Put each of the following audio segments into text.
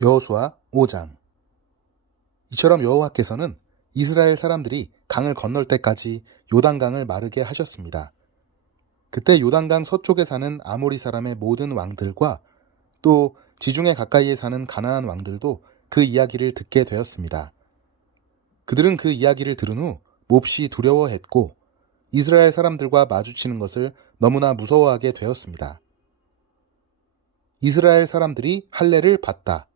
여호수아 5장. 이처럼 여호와께서는 이스라엘 사람들이 강을 건널 때까지 요단강을 마르게 하셨습니다. 그때 요단강 서쪽에 사는 아모리 사람의 모든 왕들과 또 지중해 가까이에 사는 가나안 왕들도 그 이야기를 듣게 되었습니다. 그들은 그 이야기를 들은 후 몹시 두려워했고 이스라엘 사람들과 마주치는 것을 너무나 무서워하게 되었습니다. 이스라엘 사람들이 할례를 받다.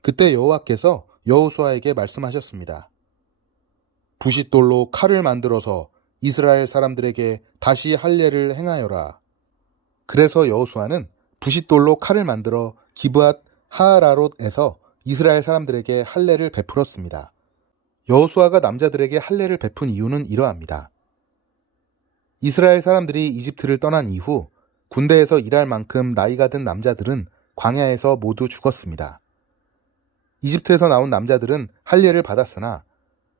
그때 여호와께서 여호수아에게 말씀하셨습니다. 부싯돌로 칼을 만들어서 이스라엘 사람들에게 다시 할례를 행하여라. 그래서 여호수아는 부싯돌로 칼을 만들어 기브앗 하아라롯에서 이스라엘 사람들에게 할례를 베풀었습니다. 여호수아가 남자들에게 할례를 베푼 이유는 이러합니다. 이스라엘 사람들이 이집트를 떠난 이후 군대에서 일할 만큼 나이가 든 남자들은 광야에서 모두 죽었습니다. 이집트에서 나온 남자들은 할례를 받았으나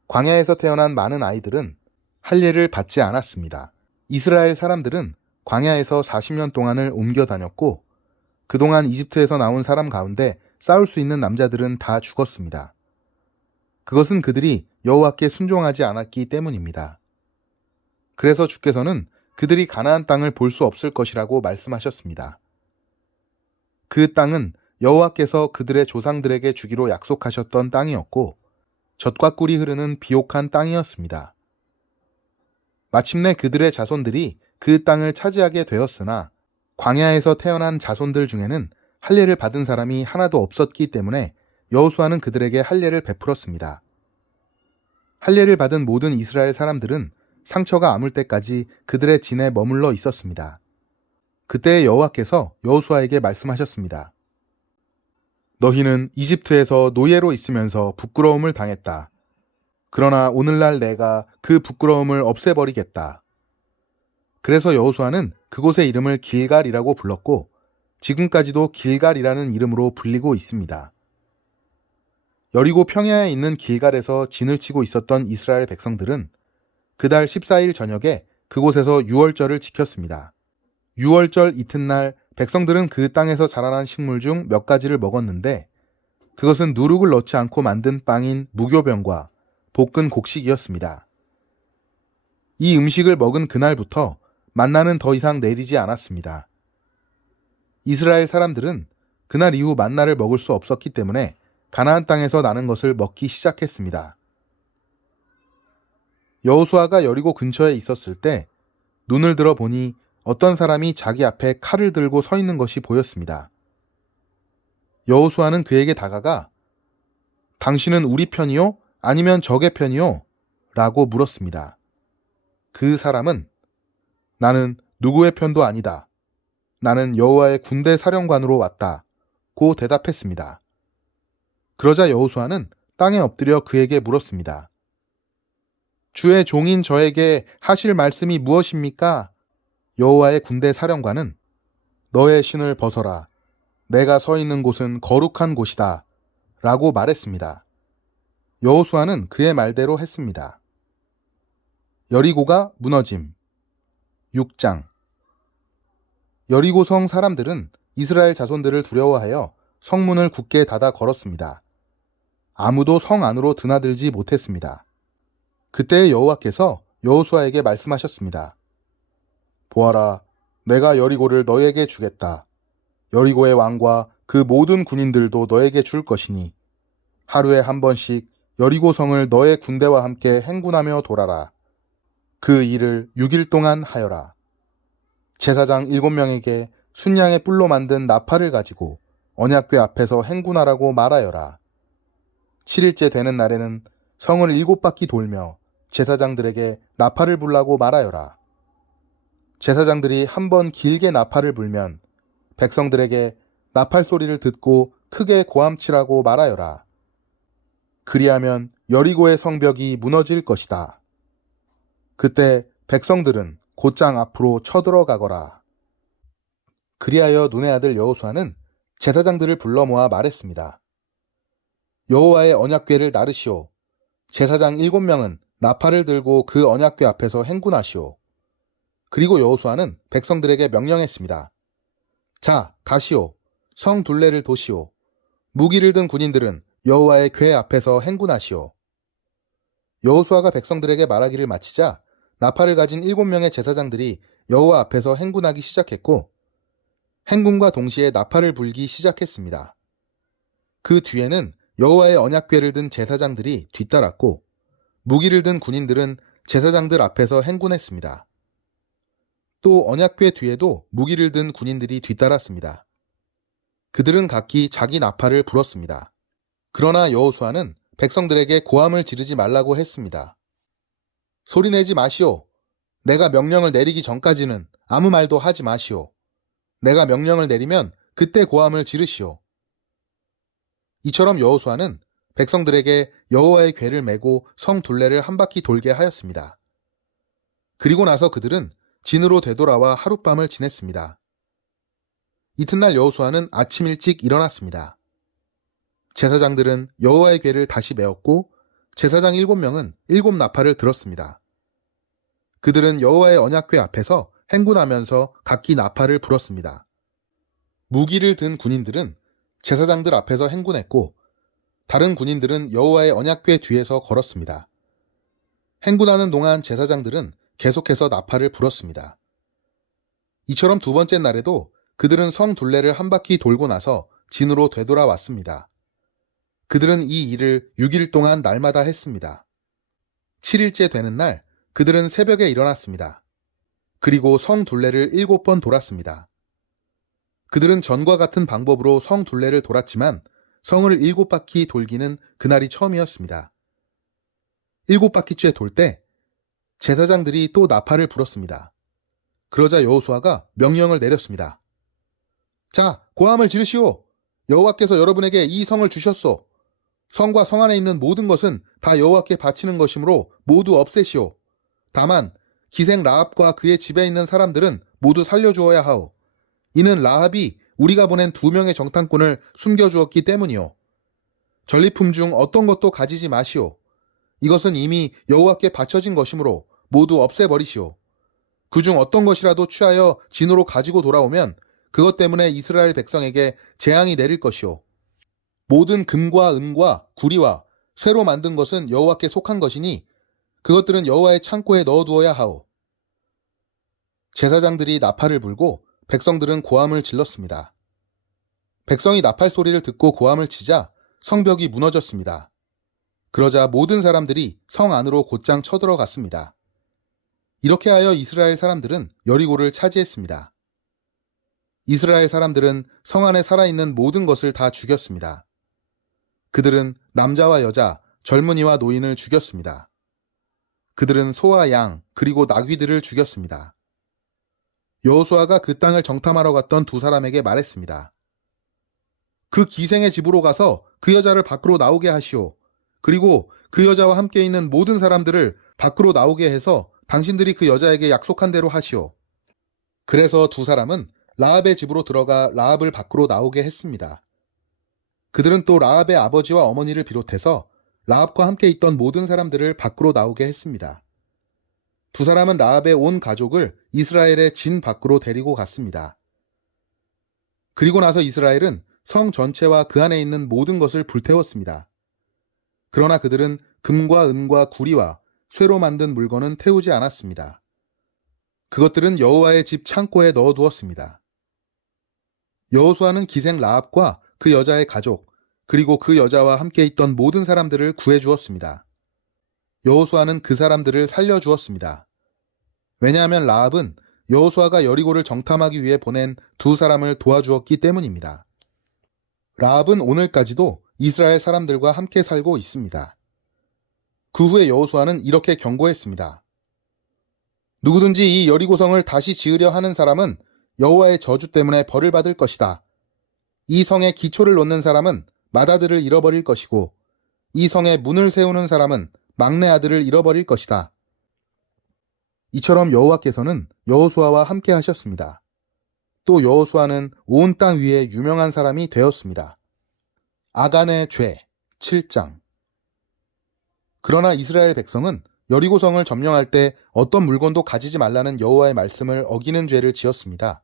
광야에서 태어난 많은 아이들은 할례를 받지 않았습니다. 이스라엘 사람들은 광야에서 40년 동안을 옮겨 다녔고 그동안 이집트에서 나온 사람 가운데 싸울 수 있는 남자들은 다 죽었습니다. 그것은 그들이 여호와께 순종하지 않았기 때문입니다. 그래서 주께서는 그들이 가나안 땅을 볼 수 없을 것이라고 말씀하셨습니다. 그 땅은 여호와께서 그들의 조상들에게 주기로 약속하셨던 땅이었고 젖과 꿀이 흐르는 비옥한 땅이었습니다. 마침내 그들의 자손들이 그 땅을 차지하게 되었으나 광야에서 태어난 자손들 중에는 할례를 받은 사람이 하나도 없었기 때문에 여호수아는 그들에게 할례를 베풀었습니다. 할례를 받은 모든 이스라엘 사람들은 상처가 아물 때까지 그들의 진에 머물러 있었습니다. 그때 여호와께서 여호수아에게 말씀하셨습니다. 너희는 이집트에서 노예로 있으면서 부끄러움을 당했다. 그러나 오늘날 내가 그 부끄러움을 없애버리겠다. 그래서 여호수아는 그곳의 이름을 길갈이라고 불렀고 지금까지도 길갈이라는 이름으로 불리고 있습니다. 여리고 평야에 있는 길갈에서 진을 치고 있었던 이스라엘 백성들은 그달 14일 저녁에 그곳에서 유월절을 지켰습니다. 유월절 이튿날 백성들은 그 땅에서 자라난 식물 중 몇 가지를 먹었는데 그것은 누룩을 넣지 않고 만든 빵인 무교병과 볶은 곡식이었습니다. 이 음식을 먹은 그날부터 만나는 더 이상 내리지 않았습니다. 이스라엘 사람들은 그날 이후 만나를 먹을 수 없었기 때문에 가나안 땅에서 나는 것을 먹기 시작했습니다. 여호수아가 여리고 근처에 있었을 때 눈을 들어 보니 어떤 사람이 자기 앞에 칼을 들고 서 있는 것이 보였습니다. 여호수아는 그에게 다가가 당신은 우리 편이요? 아니면 적의 편이요? 라고 물었습니다. 그 사람은 나는 누구의 편도 아니다. 나는 여호와의 군대 사령관으로 왔다. 고 대답했습니다. 그러자 여호수아는 땅에 엎드려 그에게 물었습니다. 주의 종인 저에게 하실 말씀이 무엇입니까? 여호와의 군대 사령관은 너의 신을 벗어라. 내가 서 있는 곳은 거룩한 곳이다. 라고 말했습니다. 여호수아는 그의 말대로 했습니다. 여리고가 무너짐. 6장. 여리고성 사람들은 이스라엘 자손들을 두려워하여 성문을 굳게 닫아 걸었습니다. 아무도 성 안으로 드나들지 못했습니다. 그때 여호와께서 여호수아에게 말씀하셨습니다. 보아라, 내가 여리고를 너에게 주겠다. 여리고의 왕과 그 모든 군인들도 너에게 줄 것이니 하루에 한 번씩 여리고 성을 너의 군대와 함께 행군하며 돌아라. 그 일을 6일 동안 하여라. 제사장 7명에게 순양의 뿔로 만든 나팔을 가지고 언약궤 앞에서 행군하라고 말하여라. 7일째 되는 날에는 성을 7바퀴 돌며 제사장들에게 나팔을 불라고 말하여라. 제사장들이 한 번 길게 나팔을 불면 백성들에게 나팔 소리를 듣고 크게 고함치라고 말하여라. 그리하면 여리고의 성벽이 무너질 것이다. 그때 백성들은 곧장 앞으로 쳐들어가거라. 그리하여 눈의 아들 여호수아는 제사장들을 불러 모아 말했습니다. 여호와의 언약궤를 나르시오. 제사장 7명은 나팔을 들고 그 언약궤 앞에서 행군하시오. 그리고 여호수아는 백성들에게 명령했습니다. 자, 가시오. 성 둘레를 도시오. 무기를 든 군인들은 여호와의 궤 앞에서 행군하시오. 여호수아가 백성들에게 말하기를 마치자 나팔을 가진 7명의 제사장들이 여호와 앞에서 행군하기 시작했고 행군과 동시에 나팔을 불기 시작했습니다. 그 뒤에는 여호와의 언약궤를 든 제사장들이 뒤따랐고 무기를 든 군인들은 제사장들 앞에서 행군했습니다. 또 언약궤 뒤에도 무기를 든 군인들이 뒤따랐습니다. 그들은 각기 자기 나팔을 불었습니다. 그러나 여호수아는 백성들에게 고함을 지르지 말라고 했습니다. 소리내지 마시오. 내가 명령을 내리기 전까지는 아무 말도 하지 마시오. 내가 명령을 내리면 그때 고함을 지르시오. 이처럼 여호수아는 백성들에게 여호와의 궤를 메고 성 둘레를 한 바퀴 돌게 하였습니다. 그리고 나서 그들은 진으로 되돌아와 하룻밤을 지냈습니다. 이튿날 여호수아는 아침 일찍 일어났습니다. 제사장들은 여호와의 궤를 다시 메었고 제사장 7명은 7나팔을 들었습니다. 그들은 여호와의 언약궤 앞에서 행군하면서 각기 나팔을 불었습니다. 무기를 든 군인들은 제사장들 앞에서 행군했고 다른 군인들은 여호와의 언약궤 뒤에서 걸었습니다. 행군하는 동안 제사장들은 계속해서 나팔을 불었습니다. 이처럼 두 번째 날에도 그들은 성 둘레를 한 바퀴 돌고 나서 진으로 되돌아왔습니다. 그들은 이 일을 6일 동안 날마다 했습니다. 7일째 되는 날 그들은 새벽에 일어났습니다. 그리고 성 둘레를 7번 돌았습니다. 그들은 전과 같은 방법으로 성 둘레를 돌았지만 성을 7바퀴 돌기는 그날이 처음이었습니다. 7바퀴째 돌 때 제사장들이 또 나팔을 불었습니다. 그러자 여호수아가 명령을 내렸습니다. 자, 고함을 지르시오. 여호와께서 여러분에게 이 성을 주셨소. 성과 성 안에 있는 모든 것은 다 여호와께 바치는 것이므로 모두 없애시오. 다만 기생 라합과 그의 집에 있는 사람들은 모두 살려주어야 하오. 이는 라합이 우리가 보낸 2명의 정탐꾼을 숨겨주었기 때문이오. 전리품 중 어떤 것도 가지지 마시오. 이것은 이미 여호와께 바쳐진 것이므로 모두 없애버리시오. 그중 어떤 것이라도 취하여 진으로 가지고 돌아오면 그것 때문에 이스라엘 백성에게 재앙이 내릴 것이오. 모든 금과 은과 구리와 쇠로 만든 것은 여호와께 속한 것이니 그것들은 여호와의 창고에 넣어두어야 하오. 제사장들이 나팔을 불고 백성들은 고함을 질렀습니다. 백성이 나팔 소리를 듣고 고함을 치자 성벽이 무너졌습니다. 그러자 모든 사람들이 성 안으로 곧장 쳐들어갔습니다. 이렇게 하여 이스라엘 사람들은 여리고를 차지했습니다. 이스라엘 사람들은 성 안에 살아있는 모든 것을 다 죽였습니다. 그들은 남자와 여자, 젊은이와 노인을 죽였습니다. 그들은 소와 양, 그리고 나귀들을 죽였습니다. 여호수아가 그 땅을 정탐하러 갔던 두 사람에게 말했습니다. 그 기생의 집으로 가서 그 여자를 밖으로 나오게 하시오. 그리고 그 여자와 함께 있는 모든 사람들을 밖으로 나오게 해서 당신들이 그 여자에게 약속한 대로 하시오. 그래서 두 사람은 라합의 집으로 들어가 라합을 밖으로 나오게 했습니다. 그들은 또 라합의 아버지와 어머니를 비롯해서 라합과 함께 있던 모든 사람들을 밖으로 나오게 했습니다. 두 사람은 라합의 온 가족을 이스라엘의 진 밖으로 데리고 갔습니다. 그리고 나서 이스라엘은 성 전체와 그 안에 있는 모든 것을 불태웠습니다. 그러나 그들은 금과 은과 구리와 쇠로 만든 물건은 태우지 않았습니다. 그것들은 여호와의 집 창고에 넣어두었습니다. 여호수아는 기생 라합과 그 여자의 가족, 그리고 그 여자와 함께 있던 모든 사람들을 구해주었습니다. 여호수아는 그 사람들을 살려주었습니다. 왜냐하면 라합은 여호수아가 여리고를 정탐하기 위해 보낸 두 사람을 도와주었기 때문입니다. 라합은 오늘까지도 이스라엘 사람들과 함께 살고 있습니다. 그 후에 여호수아는 이렇게 경고했습니다. 누구든지 이 여리고성을 다시 지으려 하는 사람은 여호와의 저주 때문에 벌을 받을 것이다. 이 성에 기초를 놓는 사람은 맏아들을 잃어버릴 것이고 이 성에 문을 세우는 사람은 막내 아들을 잃어버릴 것이다. 이처럼 여호와께서는 여호수아와 함께 하셨습니다. 또 여호수아는 온 땅 위에 유명한 사람이 되었습니다. 아간의 죄 7장. 그러나 이스라엘 백성은 여리고성을 점령할 때 어떤 물건도 가지지 말라는 여호와의 말씀을 어기는 죄를 지었습니다.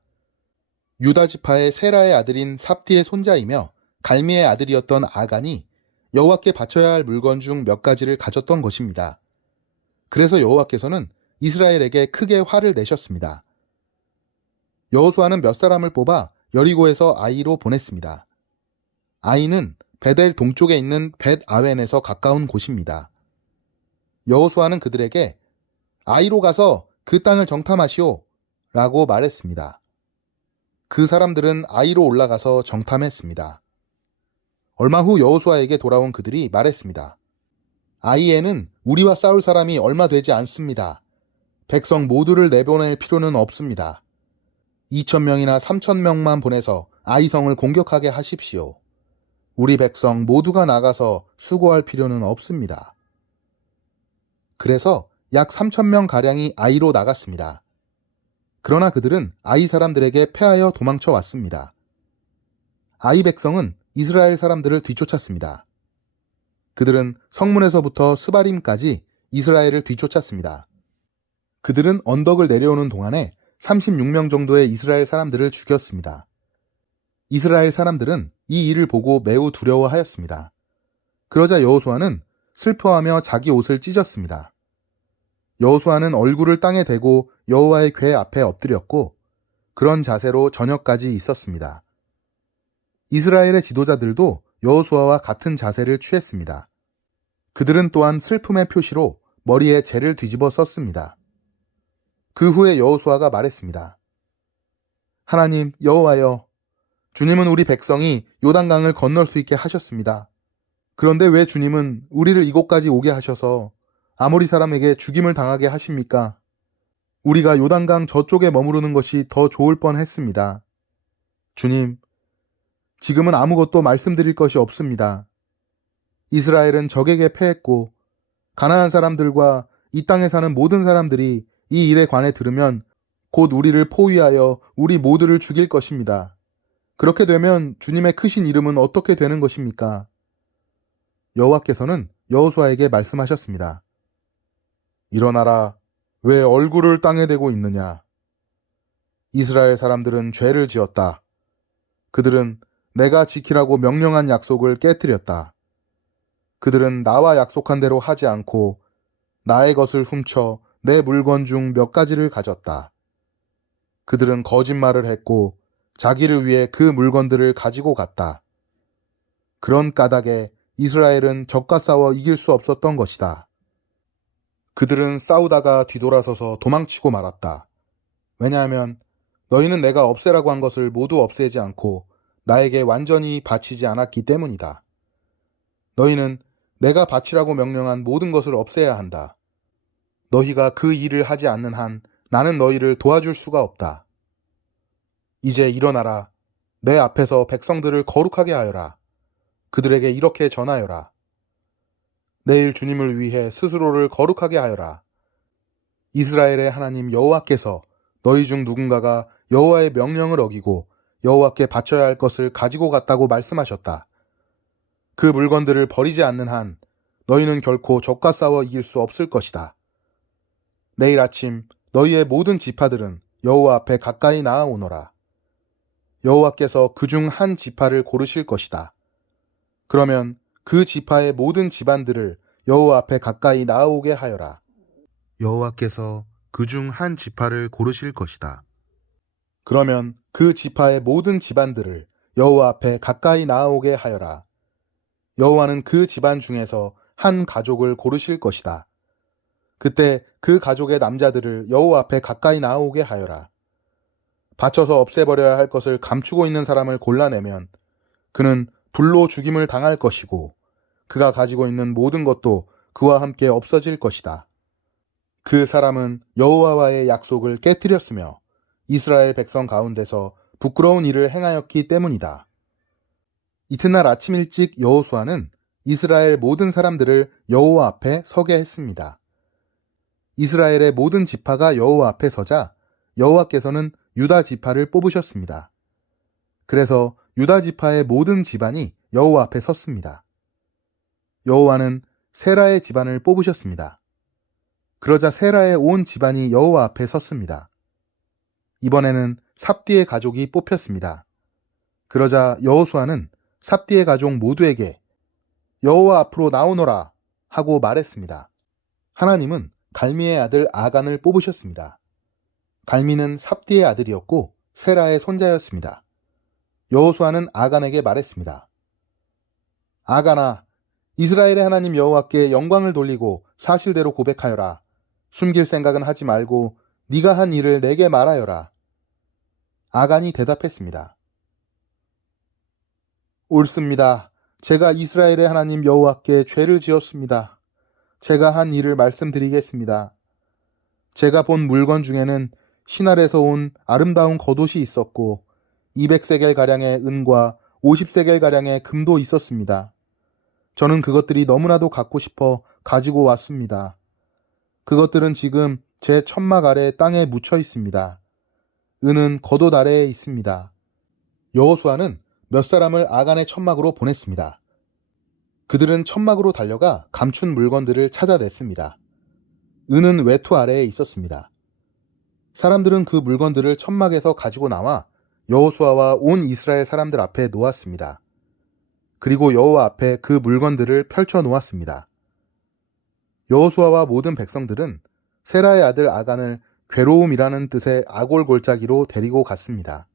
유다 지파의 세라의 아들인 삽디의 손자이며 갈미의 아들이었던 아간이 여호와께 바쳐야 할 물건 중 몇 가지를 가졌던 것입니다. 그래서 여호와께서는 이스라엘에게 크게 화를 내셨습니다. 여호수아는 몇 사람을 뽑아 여리고에서 아이로 보냈습니다. 아이는 베델 동쪽에 있는 벳 아웬에서 가까운 곳입니다. 여호수아는 그들에게 아이로 가서 그 땅을 정탐하시오 라고 말했습니다. 그 사람들은 아이로 올라가서 정탐했습니다. 얼마 후 여호수아에게 돌아온 그들이 말했습니다. 아이에는 우리와 싸울 사람이 얼마 되지 않습니다. 백성 모두를 내보낼 필요는 없습니다. 2,000명이나 3,000명만 보내서 아이성을 공격하게 하십시오. 우리 백성 모두가 나가서 수고할 필요는 없습니다. 그래서 약 3,000명 가량이 아이로 나갔습니다. 그러나 그들은 아이 사람들에게 패하여 도망쳐 왔습니다. 아이 백성은 이스라엘 사람들을 뒤쫓았습니다. 그들은 성문에서부터 스바림까지 이스라엘을 뒤쫓았습니다. 그들은 언덕을 내려오는 동안에 36명 정도의 이스라엘 사람들을 죽였습니다. 이스라엘 사람들은 이 일을 보고 매우 두려워하였습니다. 그러자 여호수아는 슬퍼하며 자기 옷을 찢었습니다. 여호수아는 얼굴을 땅에 대고 여호와의 궤 앞에 엎드렸고 그런 자세로 저녁까지 있었습니다. 이스라엘의 지도자들도 여호수아와 같은 자세를 취했습니다. 그들은 또한 슬픔의 표시로 머리에 재를 뒤집어 썼습니다. 그 후에 여호수아가 말했습니다. 하나님 여호와여, 주님은 우리 백성이 요단강을 건널 수 있게 하셨습니다. 그런데 왜 주님은 우리를 이곳까지 오게 하셔서 아모리 사람에게 죽임을 당하게 하십니까? 우리가 요단강 저쪽에 머무르는 것이 더 좋을 뻔했습니다. 주님, 지금은 아무것도 말씀드릴 것이 없습니다. 이스라엘은 적에게 패했고 가나안 사람들과 이 땅에 사는 모든 사람들이 이 일에 관해 들으면 곧 우리를 포위하여 우리 모두를 죽일 것입니다. 그렇게 되면 주님의 크신 이름은 어떻게 되는 것입니까? 여호와께서는 여호수아에게 말씀하셨습니다. 일어나라. 왜 얼굴을 땅에 대고 있느냐? 이스라엘 사람들은 죄를 지었다. 그들은 내가 지키라고 명령한 약속을 깨뜨렸다. 그들은 나와 약속한 대로 하지 않고 나의 것을 훔쳐 내 물건 중 몇 가지를 가졌다. 그들은 거짓말을 했고 자기를 위해 그 물건들을 가지고 갔다. 그런 까닭에 이스라엘은 적과 싸워 이길 수 없었던 것이다. 그들은 싸우다가 뒤돌아서서 도망치고 말았다. 왜냐하면 너희는 내가 없애라고 한 것을 모두 없애지 않고 나에게 완전히 바치지 않았기 때문이다. 너희는 내가 바치라고 명령한 모든 것을 없애야 한다. 너희가 그 일을 하지 않는 한 나는 너희를 도와줄 수가 없다. 이제 일어나라. 내 앞에서 백성들을 거룩하게 하여라. 그들에게 이렇게 전하여라. 내일 주님을 위해 스스로를 거룩하게 하여라. 이스라엘의 하나님 여호와께서 너희 중 누군가가 여호와의 명령을 어기고 여호와께 바쳐야 할 것을 가지고 갔다고 말씀하셨다. 그 물건들을 버리지 않는 한 너희는 결코 적과 싸워 이길 수 없을 것이다. 내일 아침 너희의 모든 지파들은 여호와 앞에 가까이 나아오너라. 여호와께서 그중 한 지파를 고르실 것이다. 그러면 그 지파의 모든 집안들을 여호와 앞에 가까이 나아오게 하여라. 여호와께서 그중 한 지파를 고르실 것이다. 그러면 그 지파의 모든 집안들을 여호와 앞에 가까이 나아오게 하여라. 여호와는 그 집안 중에서 한 가족을 고르실 것이다. 그때 그 가족의 남자들을 여호와 앞에 가까이 나아오게 하여라. 바쳐서 없애버려야 할 것을 감추고 있는 사람을 골라내면 그는 불로 죽임을 당할 것이고 그가 가지고 있는 모든 것도 그와 함께 없어질 것이다. 그 사람은 여호와와의 약속을 깨뜨렸으며 이스라엘 백성 가운데서 부끄러운 일을 행하였기 때문이다. 이튿날 아침 일찍 여호수아는 이스라엘 모든 사람들을 여호와 앞에 서게 했습니다. 이스라엘의 모든 지파가 여호와 앞에 서자 여호와께서는 유다 지파를 뽑으셨습니다. 그래서 유다 지파의 모든 집안이 여호와 앞에 섰습니다. 여호와는 세라의 집안을 뽑으셨습니다. 그러자 세라의 온 집안이 여호와 앞에 섰습니다. 이번에는 삽디의 가족이 뽑혔습니다. 그러자 여호수아는 삽디의 가족 모두에게 여호와 앞으로 나오너라 하고 말했습니다. 하나님은 갈미의 아들 아간을 뽑으셨습니다. 갈미는 삽디의 아들이었고 세라의 손자였습니다. 여호수아는 아간에게 말했습니다. 아간아, 이스라엘의 하나님 여호와께 영광을 돌리고 사실대로 고백하여라. 숨길 생각은 하지 말고 네가 한 일을 내게 말하여라. 아간이 대답했습니다. 옳습니다. 제가 이스라엘의 하나님 여호와께 죄를 지었습니다. 제가 한 일을 말씀드리겠습니다. 제가 본 물건 중에는 시날에서 온 아름다운 겉옷이 있었고 200세겔가량의 은과 50세겔가량의 금도 있었습니다. 저는 그것들이 너무나도 갖고 싶어 가지고 왔습니다. 그것들은 지금 제 천막 아래 땅에 묻혀 있습니다. 은은 겉옷 아래에 있습니다. 여호수아는 몇 사람을 아간의 천막으로 보냈습니다. 그들은 천막으로 달려가 감춘 물건들을 찾아냈습니다. 은은 외투 아래에 있었습니다. 사람들은 그 물건들을 천막에서 가지고 나와 여호수아와 온 이스라엘 사람들 앞에 놓았습니다. 그리고 여호와 앞에 그 물건들을 펼쳐 놓았습니다. 여호수아와 모든 백성들은 세라의 아들 아간을 괴로움이라는 뜻의 아골 골짜기로 데리고 갔습니다.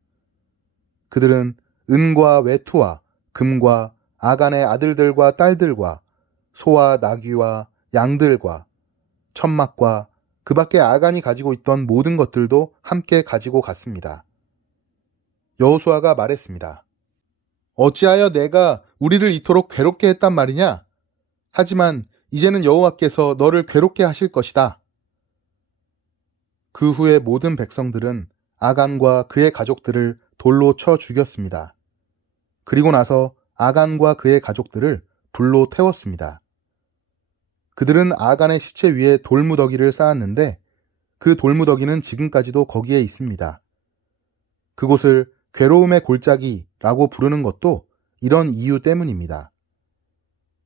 그들은 은과 외투와 금과 아간의 아들들과 딸들과 소와 나귀와 양들과 천막과 그 밖에 아간이 가지고 있던 모든 것들도 함께 가지고 갔습니다. 여호수아가 말했습니다. 어찌하여 내가 우리를 이토록 괴롭게 했단 말이냐? 하지만 이제는 여호와께서 너를 괴롭게 하실 것이다. 그 후에 모든 백성들은 아간과 그의 가족들을 돌로 쳐 죽였습니다. 그리고 나서 아간과 그의 가족들을 불로 태웠습니다. 그들은 아간의 시체 위에 돌무더기를 쌓았는데 그 돌무더기는 지금까지도 거기에 있습니다. 그곳을 괴로움의 골짜기라고 부르는 것도 이런 이유 때문입니다.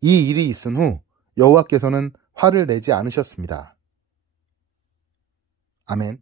이 일이 있은 후 여호와께서는 화를 내지 않으셨습니다. 아멘.